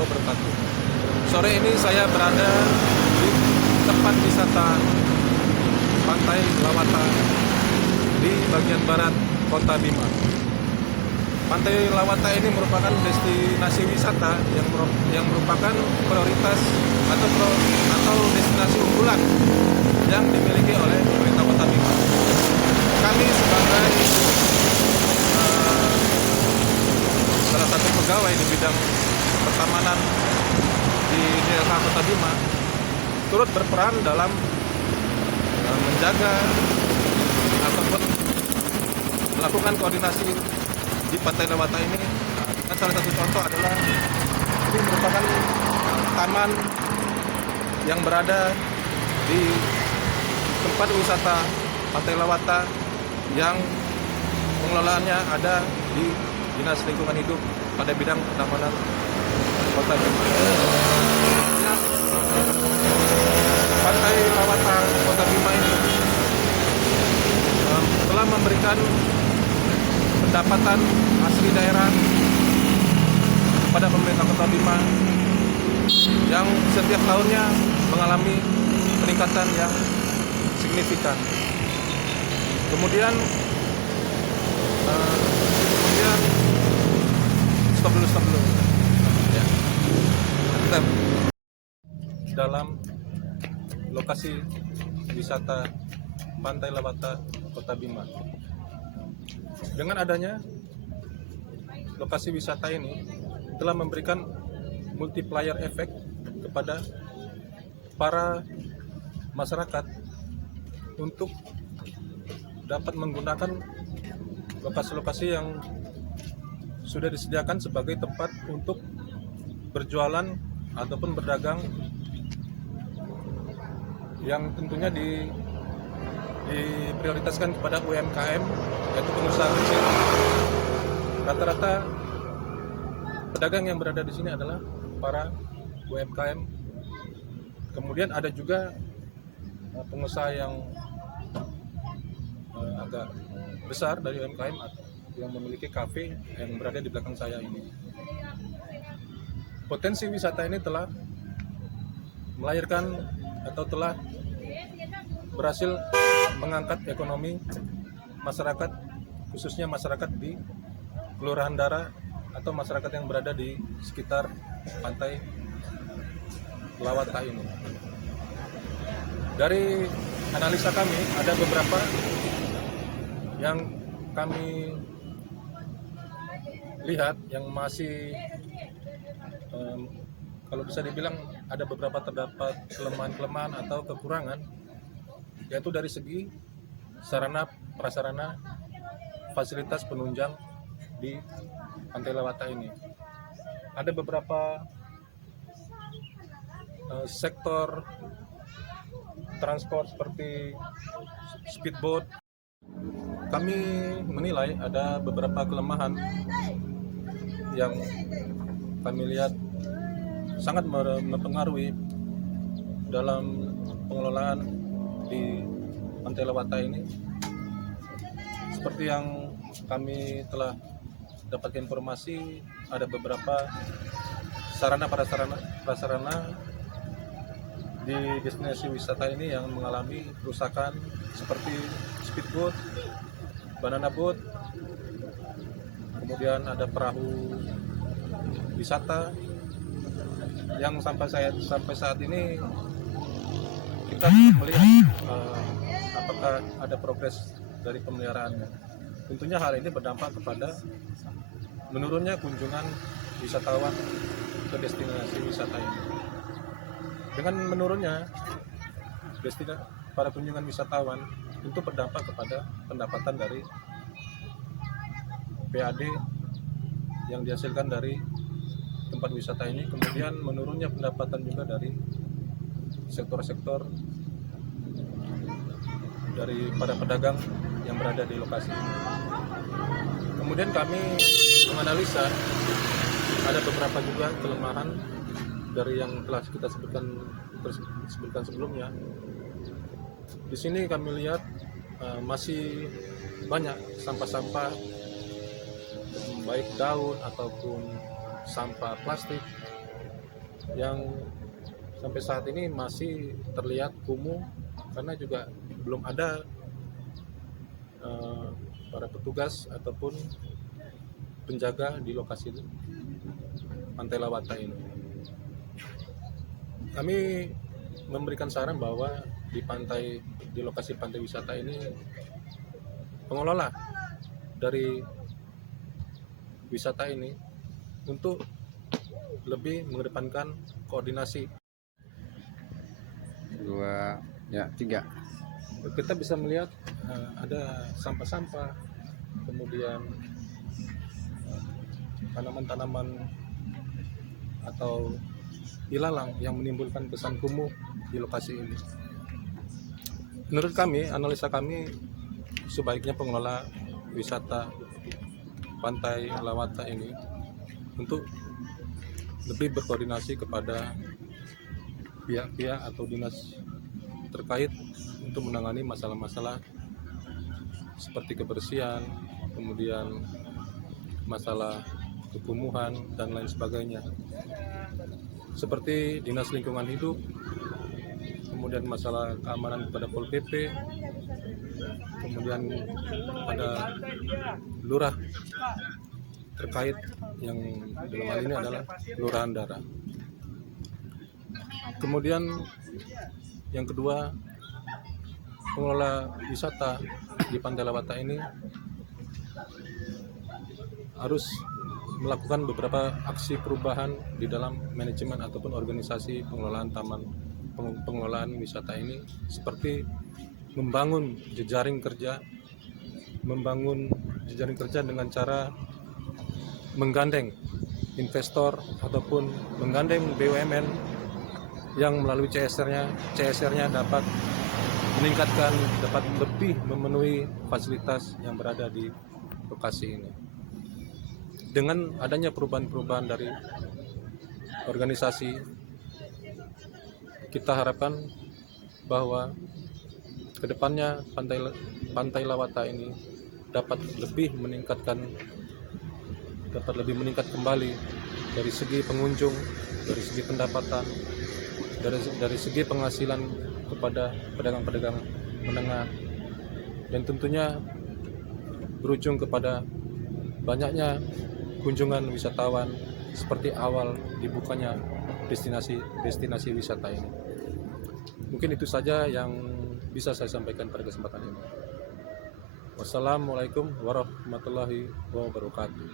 warahmatullahi wabarakatuh. Sore ini saya berada di tempat wisata Pantai Lawata di bagian barat Kota Bima. Pantai Lawata ini merupakan destinasi wisata yang merupakan prioritas atau destinasi unggulan yang dimiliki oleh pemerintah Kota Bima. Kami sebagai salah satu pegawai di bidang pertamanan di daerah Kota Bima turut berperan dalam menjaga ataupun melakukan koordinasi di Pantai Lawata ini. Dan salah satu contoh adalah ini merupakan taman yang berada di tempat wisata Pantai Lawata yang pengelolaannya ada di Dinas Lingkungan Hidup pada bidang pertamanan Kota Bima. Pantai Lawata Kota Bima ini telah memberikan pendapatan asli daerah kepada pemerintah Kota Bima yang setiap tahunnya mengalami peningkatan yang signifikan. Kemudian stop dulu. Ya. Kita dalam lokasi wisata Pantai Lawata Kota Bima. Dengan adanya lokasi wisata ini telah memberikan multiplier efek kepada para masyarakat untuk dapat menggunakan lokasi-lokasi yang sudah disediakan sebagai tempat untuk berjualan ataupun berdagang yang tentunya diprioritaskan kepada UMKM, yaitu pengusaha kecil. Rata-rata pedagang yang berada di sini adalah para UMKM. Kemudian ada juga pengusaha yang agak besar dari UMKM yang memiliki kafe yang berada di belakang saya ini. Potensi wisata ini telah melahirkan atau telah berhasil mengangkat ekonomi masyarakat, khususnya masyarakat di Kelurahan Dara atau masyarakat yang berada di sekitar Pantai Lawata ini. Dari analisa kami, ada beberapa yang kami lihat yang masih kalau bisa dibilang ada beberapa terdapat kelemahan-kelemahan atau kekurangan, yaitu dari segi sarana prasarana fasilitas penunjang di Pantai Lawata ini. Ada beberapa sektor transport seperti speedboat. Kami menilai ada beberapa kelemahan yang kami lihat sangat mempengaruhi dalam pengelolaan di Pantai Lawata ini. Seperti yang kami telah dapat informasi, ada beberapa sarana prasarana di destinasi wisata ini yang mengalami kerusakan seperti speedboat, banana boat, kemudian ada perahu wisata yang sampai saat ini kita melihat apakah ada progres dari pemeliharaannya. Tentunya hal ini berdampak kepada menurunnya kunjungan wisatawan ke destinasi wisata ini. Dengan menurunnya para kunjungan wisatawan itu berdampak kepada pendapatan dari PAD yang dihasilkan dari tempat wisata ini, kemudian menurunnya pendapatan juga dari sektor-sektor dari para pedagang yang berada di lokasi. Kemudian kami menganalisa ada beberapa juga kelemahan dari yang telah kita sebutkan sebelumnya. Di sini kami lihat masih banyak sampah-sampah, baik daun ataupun sampah plastik yang sampai saat ini masih terlihat kumuh karena juga belum ada para petugas ataupun penjaga di lokasi Pantai Lawata ini. Kami memberikan saran bahwa di lokasi pantai wisata ini pengelola dari wisata ini untuk lebih mengedepankan koordinasi. 2, ya 3. Kita bisa melihat ada sampah-sampah, kemudian tanaman-tanaman atau ilalang yang menimbulkan kesan kumuh di lokasi ini. Menurut kami, analisa kami, sebaiknya pengelola wisata Pantai Lawata ini untuk lebih berkoordinasi kepada pihak-pihak atau dinas terkait untuk menangani masalah-masalah seperti kebersihan, kemudian masalah kekumuhan dan lain sebagainya, seperti dinas lingkungan hidup, kemudian masalah keamanan kepada Pol PP, kemudian pada lurah terkait yang dalam hal ini adalah Kelurahan Dara. Kemudian yang kedua, pengelola wisata di Pantai Lawata ini harus melakukan beberapa aksi perubahan di dalam manajemen ataupun organisasi pengelolaan wisata ini, seperti membangun jejaring kerja dengan cara menggandeng investor ataupun menggandeng BUMN yang melalui CSR-nya dapat lebih memenuhi fasilitas yang berada di lokasi ini. Dengan adanya perubahan-perubahan dari organisasi, kita harapkan bahwa kedepannya Pantai Lawata ini dapat lebih meningkat kembali dari segi pengunjung, dari segi pendapatan, dari segi penghasilan kepada pedagang-pedagang menengah, dan tentunya berujung kepada banyaknya kunjungan wisatawan seperti awal dibukanya destinasi wisata ini. Mungkin itu saja yang bisa saya sampaikan pada kesempatan ini. Wassalamualaikum warahmatullahi wabarakatuh.